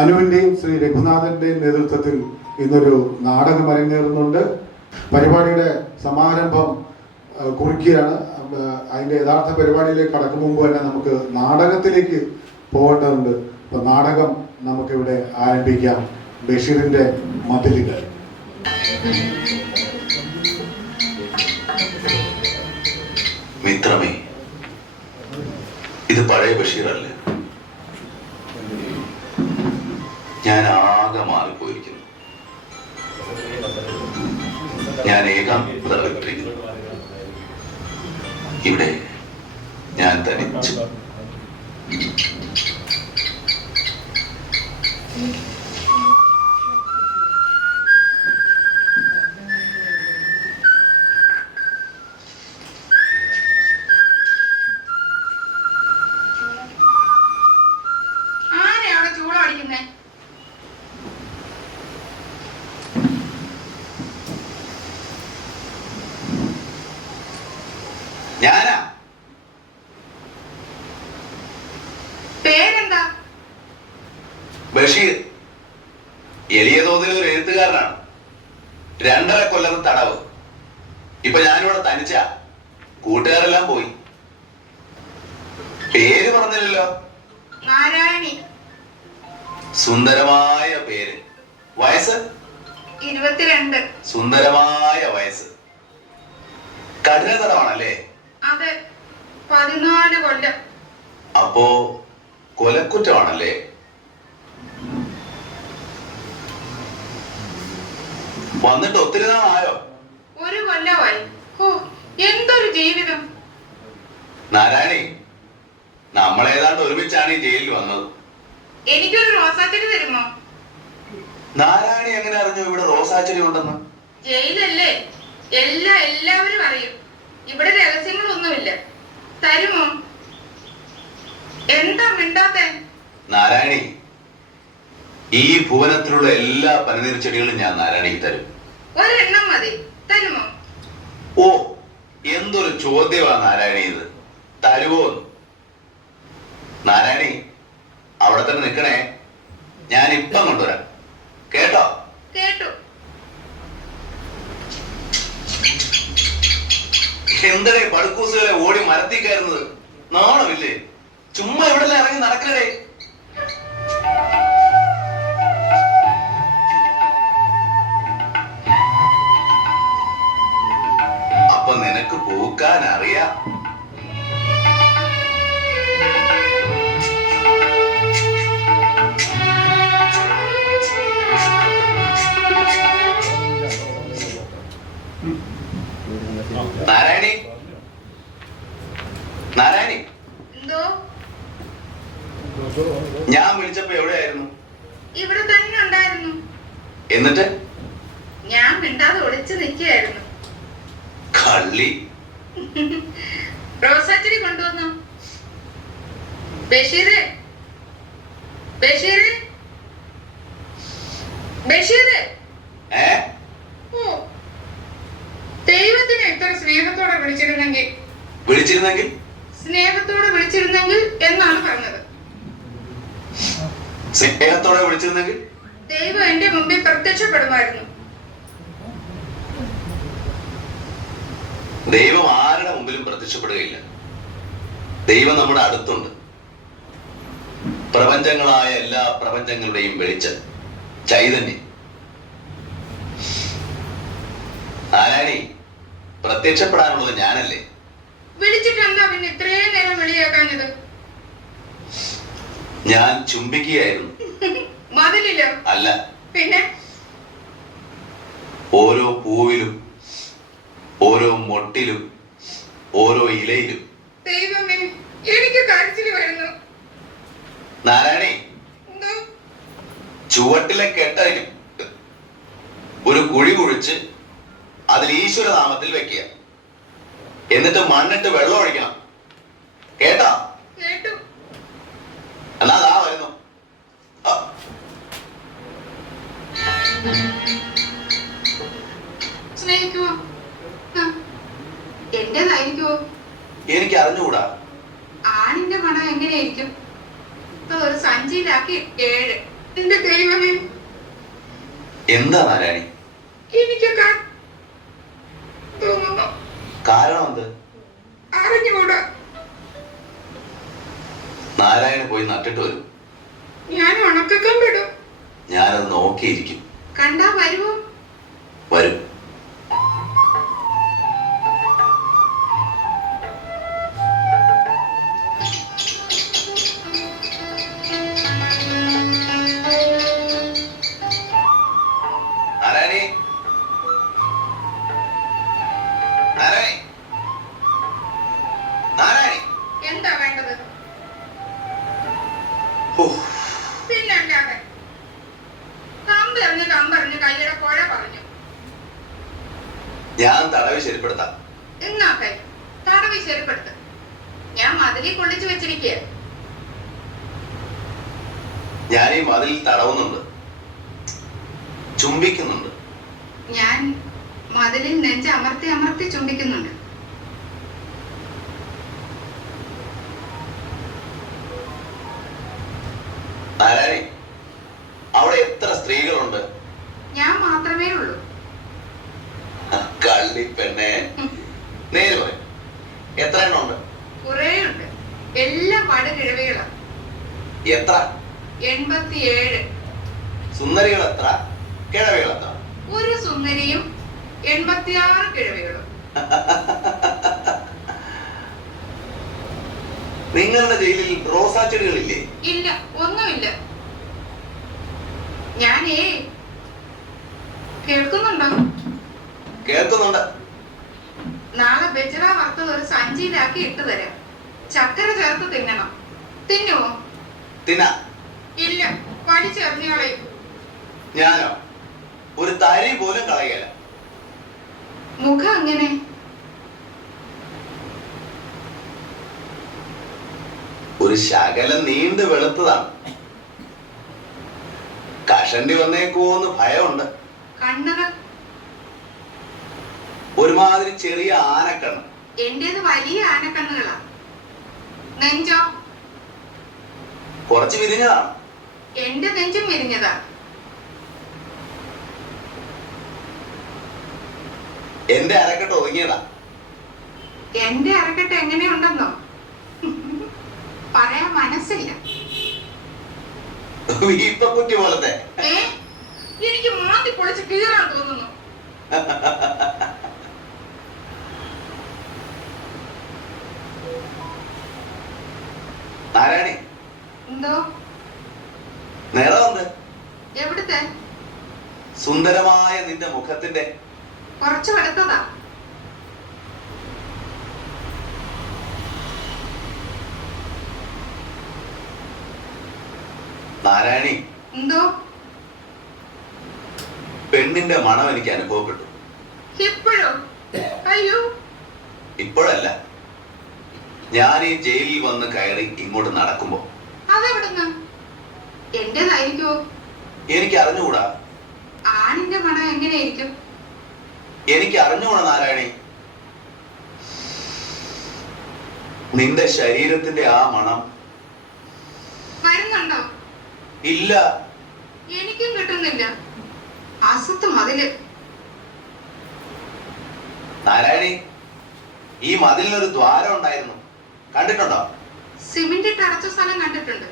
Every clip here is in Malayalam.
അനുവിൻ്റെയും ശ്രീ രഘുനാഥൻ്റെയും നേതൃത്വത്തിൽ ഇന്നൊരു നാടകം അരങ്ങേറുന്നുണ്ട്. പരിപാടിയുടെ സമാരംഭം കുറിക്കുകയാണ്. അതിൻ്റെ യഥാർത്ഥ പരിപാടിയിലേക്ക് കടക്കും മുമ്പ് തന്നെ നമുക്ക് നാടകത്തിലേക്ക് പോകേണ്ടതുണ്ട്. അപ്പോൾ നാടകം നമുക്കിവിടെ ആരംഭിക്കാം. ബഷീറിൻ്റെ മതിലുകൾ. മിത്രമേ, ഇത് പഴയ ബഷീറല്ലേ? ഞാൻ ആകെ മാറിപ്പോയിരിക്കുന്നു. ഞാൻ ഏകാന്തപ്പെട്ടിരിക്കുന്നു. ഇവിടെ ഞാൻ തനിച്ചു. ഞാനാ. പേരെന്താ? ബഷീർ. എളിയ തോതിൽ ഒരു എഴുത്തുകാരനാണ്. 2.5 കൊല്ലം തടവ്. ഇപ്പൊ ഞാനിവിടെ തനിച്ച. കൂട്ടുകാരെല്ലാം പോയി. പേര് പറഞ്ഞില്ലല്ലോ. നാരായണി. സുന്ദരമായ പേര്. വയസ്സ് 22. സുന്ദരമായ വയസ്സ്. കഠിന തടവാണല്ലേ? അതെ, 14 കൊല്ലം. അപ്പോ കൊലക്കുറ്റമാണല്ലേ? വന്നിട്ട് ഒത്തിരി നാളായോ? 1 കൊല്ലമായി. ഓ, എന്തൊരു ജീവിതം. നാരായണി, നമ്മളേതാണ്ട് ഒരുമിച്ചാണ് ഈ ജയിലിൽ വന്നത്. എനിക്കൊരു റോസാച്ചെടി തരുമോ? നാരായണി എങ്ങനെ അറിഞ്ഞു ഇവിടെ റോസാച്ചെടി ഉണ്ടെന്ന്? ജയിലല്ലേ, എല്ലാവരും അറിയും. ഇവിടെ രഹസ്യങ്ങളൊന്നുമില്ല. തരുമോ? എന്താ മിണ്ടാത്തെ? നാരായണി, ഈ ഭുവനത്തിലുള്ള എല്ലാ പനിനീർ ചെടികളും ഞാൻ നാരായണിക്ക് തരും. ഒരെണ്ണം മതി. തരുമോ? ഓ, എന്തൊരു ചോദ്യമാണ് നാരായണി ഇത്. തരുവോ? നാരായണി, അവിടെ തന്നെ നിൽക്കണേ. ഞാൻ ഇപ്പം കൊണ്ടുവരാം. കേട്ടോ? കേട്ടു. എന്തടേ പടുക്കൂസുകളെ ഓടി മരത്തിൽ കയറുന്നത്? നാണമില്ലേ? ചുമ്മാ ഇവിടെ ഇറങ്ങി നടക്കണേ. അപ്പൊ നിനക്ക് പൂക്കാൻ അറിയാം. നാരായണി, നാരായണി. എന്തോ? ഞാൻ വിളിച്ചപ്പോ എവിടെയായിരുന്നു? ഇവിടെ തന്നെ ഉണ്ടായിരുന്നു. എന്നിട്ട്? ഞാൻ മിണ്ടാതെ ഒളിച്ചു നിൽക്കുകയായിരുന്നു. കള്ളി. റോസാച്ചെടി കൊണ്ടുവന്നു. ബഷീറേ, ബഷീറേ, ബഷീറേ. ഓ, ദൈവത്തിനെ ഇത്ര സ്നേഹത്തോടെ വിളിച്ചിരുന്നെങ്കിൽ സ്നേഹത്തോടെ വിളിച്ചിരുന്നെങ്കിൽ എന്നാണ് പറഞ്ഞത്. സ്നേഹത്തോടെ വിളിച്ചിരുന്നെങ്കിൽ ദൈവം എന്റെ മുമ്പിൽ പ്രത്യക്ഷപ്പെടുമായിരുന്നു. ദൈവം ആരുടെ മുമ്പിലും പ്രത്യക്ഷപ്പെടുകയില്ല. ദൈവം നമ്മുടെ അടുത്തുണ്ട്. പ്രപഞ്ചങ്ങളായ എല്ലാ പ്രപഞ്ചങ്ങളുടെയും വെളിച്ചം, ചൈതന്യം. നാരായണി, പ്രത്യക്ഷപ്പെടാനുള്ളത് ഞാനല്ലേ? വിളിച്ചിട്ട് എന്താ പിന്നെ ഇത്രയും നേരം വെളിയാക്കാഞ്ഞത്? ഞാൻ ചുംബിക്കുകയായിരുന്നു. മതിലില്ലോ? അല്ല. പിന്നെ? ഓരോ പൂവിലും, ഓരോ മൊട്ടിലും, ഓരോ ഇലയിലും. ദൈവമേ, എനിക്ക് കരച്ചിൽ വരുന്നു. നാരായണി, ചുവട്ടിലെ കെട്ടതിലും ഒരു കുഴി കുഴിച്ച് അതിൽ ഈശ്വരനാമത്തിൽ വെക്കുക. എന്നിട്ട് മണ്ണിട്ട് വെള്ളം ഒഴിക്കണം. കേട്ടോ? കേട്ടു. എന്നാ ദാ വരുന്നു. സ്നേഹിക്കുവോ? എന്റേതായിരിക്കുവോ? എനിക്ക് അറിഞ്ഞുകൂടാ. ആണിന്റെ മണം എങ്ങനെയായിരിക്കും? ഒരു സഞ്ചിയിലാക്കി 7, എന്റെ ദൈവമേ, എന്താ നാരായണി? എനിക്കൊക്കെ തോന്നുന്നു. കാരണം എന്ത്? അറിഞ്ഞുകൂടാ. നാരായണ പോയി നട്ടിട്ട് വരും. ഞാൻ ഉണക്കം വിടും. ഞാനത് നോക്കിയിരിക്കും. കണ്ടാ വരുമോ? വരും. നാരായണി, നാരായണി, നാരായണി. എന്താ വേണ്ടത്? ഉഫ്. പിന്നല്ലാതെ കമ്പറിഞ്ഞ് കയ്യുടെ പുഴ പറഞ്ഞു. ഞാൻ തടവി ശരിപ്പെടുത്താം. എന്നാട്ടെ, തടവി ശരിപ്പെടുത്ത്. ഞാൻ മതിലിൽ കൊള്ളിച്ചു വെച്ചിരിക്കുക. ഞാൻ ഈ മതിലിൽ തടവുന്നുണ്ട്, ചുംബിക്കുന്നുണ്ട്. ഞാൻ മതിലിൽ നെഞ്ച് അമർത്തി അമർത്തി ചുംബിക്കുന്നുണ്ട്. നാരായണി, അവിടെ എത്ര സ്ത്രീകളുണ്ട്? ഞാൻ മാത്രമേ ഉള്ളൂ. കള്ളി പെണ്ണെ, നേര് പറയും. എത്ര എണ്ണം ഉണ്ട്? കുറേയുണ്ട്. എല്ലാം പടുകിഴവികളാണ്. എത്ര? 87. സുന്ദരികൾ എത്ര? കിഴവികൾ എത്ര? ഒരു സുന്ദരിയും 86 കിഴവികളും. നിങ്ങളുടെ ജയിലിൽ റോസാ ചെടികളില്ലേ? ഇല്ല, ഒന്നുമില്ല. ഞാനേ കേൾക്കുന്നുണ്ടോ? കേൾക്കുന്നുണ്ട്. നാളെ ബെജറ വറുത്തത് ഒരു സഞ്ചിയിലാക്കി ഇട്ടു തരാം. ചക്കര ചേർത്ത് തിന്നണം. തിന്നുവോ? തിന. ഇല്ല, വലിച്ചെറിഞ്ഞു കളയും. ഞാനോ ഒരു തരി പോലും കളയല. മുഖം അങ്ങനെ ഒരു ശകലം നീണ്ടു വെളുത്തതാണ്. കഷണ്ടി വന്നേക്കുവോന്ന് ഭയമുണ്ട്. കണ്ണുകൾ ഒരുമാതിരി ചെറിയ ആനക്കണ്ണ്. എന്റേത് വലിയ ആനക്കണ്ണുകളാ. നെഞ്ചോ? കുറച്ച് വിരിഞ്ഞതാണ്. എന്റെ നെഞ്ചും വിരിഞ്ഞതാ. എന്റെ അരക്കെട്ട് ഒതുങ്ങിയതാ. എന്റെ അരക്കെട്ട് എങ്ങനെയുണ്ടെന്നോ പറയാൻ മനസ്സില്ല. ഈപ്പക്കുറ്റി പോലത്തെ. എനിക്ക് മാന്തി പൊളിച്ച് കീറാൻ തോന്നുന്നു. നാരായണി, എന്തോ? നിറമെന്ത്? എവിടുത്തെ? സുന്ദരമായ നിന്റെ മുഖത്തിന്റെ. കുറച്ചു വെളുത്തതാ. നാരായണി, എന്തോ? പെണ്ണിന്റെ മണം എനിക്ക് അനുഭവപ്പെട്ടു. ഇപ്പോഴോ? അയ്യോ, ഇപ്പോഴല്ല, ഞാൻ ഈ ജയിലിൽ വന്ന് കയറി ഇങ്ങോട്ട് നടക്കുമ്പോ. അതെവിടുന്ന്? എന്റേതായിരിക്കോ? എനിക്ക് അറിഞ്ഞുകൂടാ. ആണിന്റെ മണം എങ്ങനെയായിരിക്കും? എനിക്ക് അറിഞ്ഞുകൂടാ നാരായണി. നിന്റെ ശരീരത്തിന്റെ ആ മണം. വരുന്നുണ്ടോ? ഇല്ല. എനിക്കും കിട്ടുന്നില്ല. അസത്ത് മതില്. നാരായണി, ഈ മതിലിനൊരു ദ്വാരം ഉണ്ടായിരുന്നു, കണ്ടിട്ടുണ്ടോ? സിമെന്റ് ഇട്ട് അടച്ച സ്ഥലം കണ്ടിട്ടുണ്ട്.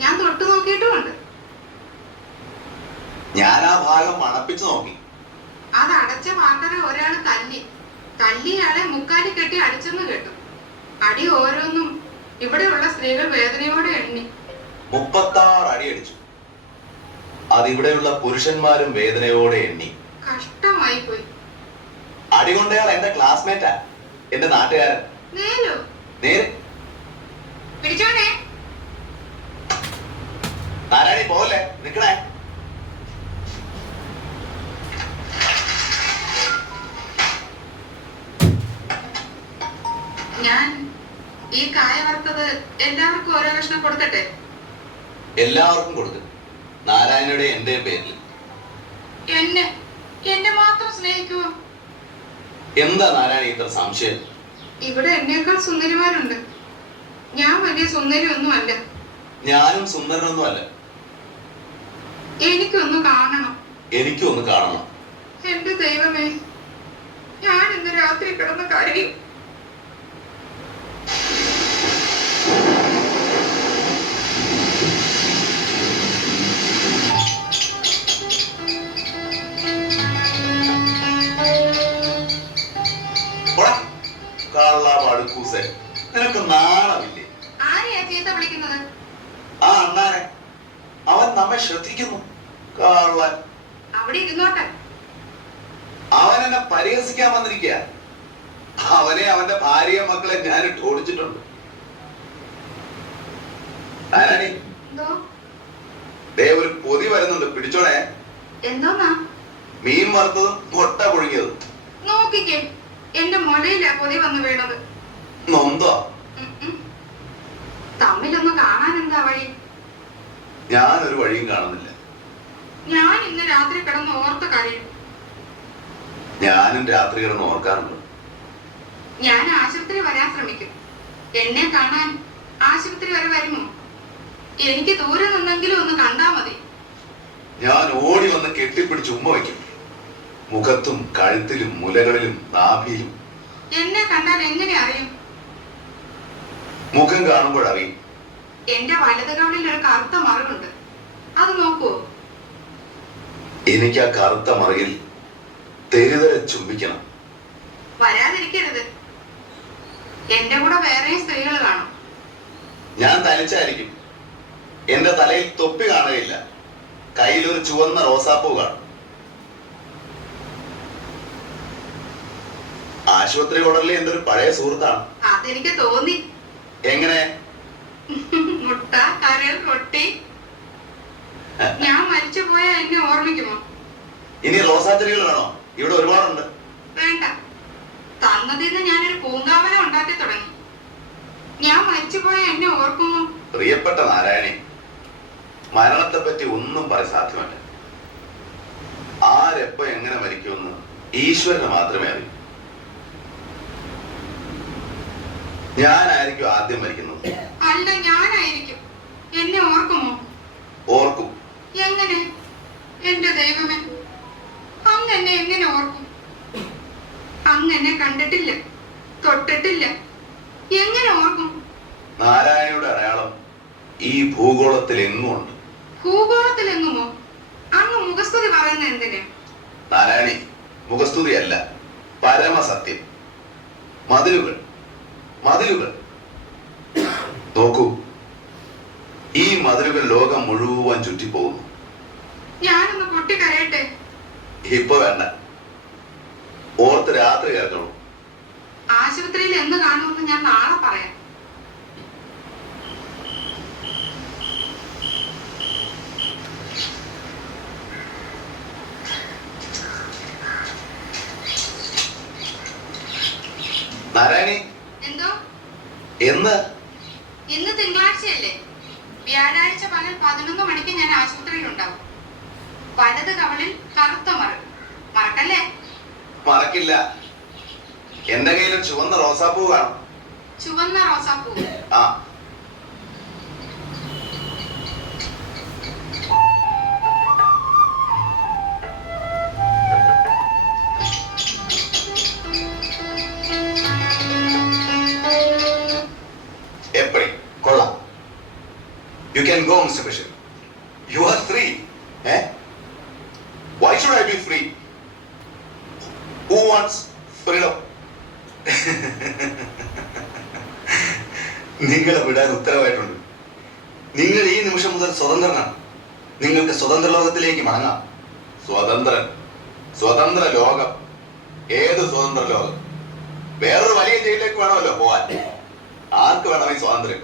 ഞാൻ തൊട്ടു നോക്കിയിട്ടുമുണ്ട്. ഞാൻ ആ ഭാഗം മണപ്പിച്ചു നോക്കി. അത് അടച്ച വാക്കരെ ഒരാള് തല്ലിയാളെ മുക്കാലി കെട്ടി അടിച്ചെന്ന് കേട്ടു. അടി ഓരോന്നും ഇവിടെയുള്ള സ്ത്രീകൾ വേദനയോടെ എണ്ണി. 36 അടി അടിച്ചു. അതിവിടെയുള്ള പുരുഷന്മാരും വേദനയോടെ എണ്ണി. കഷ്ടമായി പോയി. അടി കൊണ്ടയാൾ എന്റെ ക്ലാസ്മേറ്റാ, എന്റെ നാട്ടുകാരൻ. നേരോ? നേര്. പിടിച്ചോണേ. നാരായണി പോലെ നിക്കണേ. ഞാൻ ഈ കായ വറുത്തത് എല്ലാവർക്കും ഓരോ കഷ്ണം കൊടുക്കട്ടെ? എല്ലാവർക്കും കൊടുത്തു. നാരായണയുടെ എന്റെ പേരിൽ. എന്നെ മാത്രം സ്നേഹിക്കുവോ? എന്താ നാരായണ ഇത്ര സംശയം? ഇവിടെ എന്നേക്കാൾ സുന്ദരിമാരുണ്ട്. ഞാൻ വലിയ സുന്ദരി ഒന്നും അല്ല. ഞാനും സുന്ദരനൊന്നും അല്ല. എനിക്കൊന്ന് കാണണം. എനിക്കും ഒന്ന് കാണണം. എന്റെ ദൈവമേ, ഞാൻ ഇന്ന് രാത്രി കിടന്ന കാര്യം. നിനക്ക് നാണമില്ലേ? ആരെയാ ചീത്ത വിളിക്കുന്നത്? ആ അണ്ണാനെ. അവൻ നമ്മെ ശ്രദ്ധിക്കുന്നു. കള്ളൻ. അവിടെ ഇരുന്നോട്ടെ. അവൻ എന്നെ പരിഹസിക്കാൻ വന്നിരിക്കുക. അവനെ അവന്റെ ഭാര്യയെ മക്കളെ ഞാൻ ഇട്ട് ഓടിച്ചിട്ടുണ്ട്. ആരാണി? ദേ ഒരു പൊതി വരുന്നുണ്ട്, പിടിച്ചോണേ. എന്തോന്നാ? മീൻ വറുത്തതും മുട്ട പുഴുങ്ങിയതും. നോക്കിക്കേ, എന്റെ മുലയിലാ പൊതി വന്ന് വീണത്. നൊന്തോ? തമ്മിലൊന്ന് കാണാൻ എന്താ വഴി? ഞാനൊരു വഴിയും കാണുന്നില്ല. ഞാൻ ഇന്ന് രാത്രി കിടന്ന് ഓർത്ത കാര്യം. ഞാനും രാത്രി കിടന്ന് ഓർക്കാറുണ്ട്. ഞാൻ ആശുപത്രി വരാൻ ശ്രമിക്കും. എന്നെ കാണാൻ ആശുപത്രി വരെ വരുമോ? എനിക്ക് ദൂരെ നിന്നെങ്കിലും ഒന്ന് കണ്ടാ മതി. ഞാൻ ഓടി വന്ന് കെട്ടിപ്പിടിച്ച് ഉമ്മ വയ്ക്കും. മുഖത്തും കഴുത്തിലും മുലകളിലും നാഭിയിലും. എന്നെ കണ്ടാൽ എങ്ങനെ അറിയും? മുഖം കാണുമ്പോഴറിയും. എന്റെ വലത് കവളിൽ ഒരു കറുത്ത മറുകുണ്ട്, അത് നോക്കുവോ? എനിക്ക് ആ കറുത്ത മറുകിൽ തെരുതരെ ചുംബിക്കണം. വരാതിരിക്കരുത്. എന്റെ കൂടെ വേറെയും സ്ത്രീകൾ കാണും. ഞാൻ തനിച്ചായിരിക്കും. എന്റെ തലയിൽ തൊപ്പി കാണുകയില്ല. കയ്യിൽ ഒരു ചുവന്ന റോസാപ്പൂ കാണും. ആശുപത്രി ഓടലിൽ എന്റെ ഒരു പഴയ സുഹൃത്താണ്. അതെനിക്ക് തോന്നി. എങ്ങനെ? മുട്ട, കരൾ, റൊട്ടി. ഞാൻ മരിച്ചു പോയാ എന്നെ ഓർമ്മിക്കുമോ? ഇനി റോസാച്ചെടികൾ വേണോ? ഇവിടെ ഒരുപാടുണ്ട്. വേണ്ട. തന്നതിന്ന് ഞാനൊരു പൂങ്കാവനം ഉണ്ടാക്കി തുടങ്ങി. ഞാൻ മരിച്ചു പോയാ എന്നെ ഓർക്കുമോ? പ്രിയപ്പെട്ട നാരായണി, മരണത്തെ പറ്റി ഒന്നും പറയാൻ സാധ്യമല്ല. ആരെപ്പ എങ്ങനെ മരിക്കുമെന്ന് ഈശ്വരന് മാത്രമേ അറിയൂ. ഞാനായിരിക്കും ആദ്യം മരിക്കുന്നത്. അല്ല, ഞാനായിരിക്കും. എന്നെ ഓർക്കുമോ? ഓർക്കും. എങ്ങനെ? എന്റെ ദൈവമേ, അങ്ങനെ എങ്ങനെ ഓർക്കും? അങ്ങനെ കണ്ടിട്ടില്ല, തൊട്ടിട്ടില്ല, എങ്ങനെ ഓർക്കും? നാരായണിയുടെ അടയാളം ഈ ഭൂഗോളത്തിൽ എങ്ങും ഉണ്ട്. ഭൂഗോളത്തിൽ എങ്ങുമോ? അങ്ങ് മുഖസ്തുതി പറയുന്ന എന്തിന്? നാരായണി, മുഖസ്തുതിയല്ല, പരമസത്യം. മതിലുകൾ, മതിലുകൾ നോക്കൂ. ഈ മതിലുകൾ ലോകം മുഴുവൻ ചുറ്റിപ്പോകുന്നു. ഞാനൊന്ന് പൊട്ടിക്കരയട്ടെ? ഇപ്പൊ വേണ്ട. ഓർത്ത് രാത്രി കരഞ്ഞോളൂ. ആശുപത്രിയിൽ എന്ന് കാണുമെന്ന് ഞാൻ നാളെ പറയാം. നാരായണി. എന്തോ? എന്ന്? ഇന്ന് തിങ്കളാഴ്ചയല്ലേ? വ്യാഴാഴ്ച പകൽ 11 മണിക്ക് ഞാൻ ആശുപത്രിയിൽ ഉണ്ടാവും. വലത് കവളിൽ കറുത്ത മറുക്. മറക്കല്ലേ? മറക്കില്ല. എന്റെ കയ്യിൽ ചുവന്ന റോസാപ്പൂ കാണും. ചുവന്ന റോസാപ്പൂ? ആ. എപ്പടി? കൊള്ളാം. You can go, Mr. Bashir. You are free. Eh? Why should I be free? Who wants freedom? നിങ്ങളെ വിടാൻ ഉത്തരവായിട്ടുണ്ട്. നിങ്ങൾ ഈ നിമിഷം മുതൽ സ്വതന്ത്രനാണ്. നിങ്ങൾക്ക് സ്വതന്ത്ര ലോകത്തിലേക്ക് മടങ്ങാം. സ്വതന്ത്രൻ, സ്വതന്ത്ര ലോകം. ഏത് സ്വതന്ത്ര ലോകം? വേറൊരു വലിയ ജയിലിലേക്ക് വേണമല്ലോ പോവാൻ. ആർക്ക് വേണം ഈ സ്വാതന്ത്ര്യം?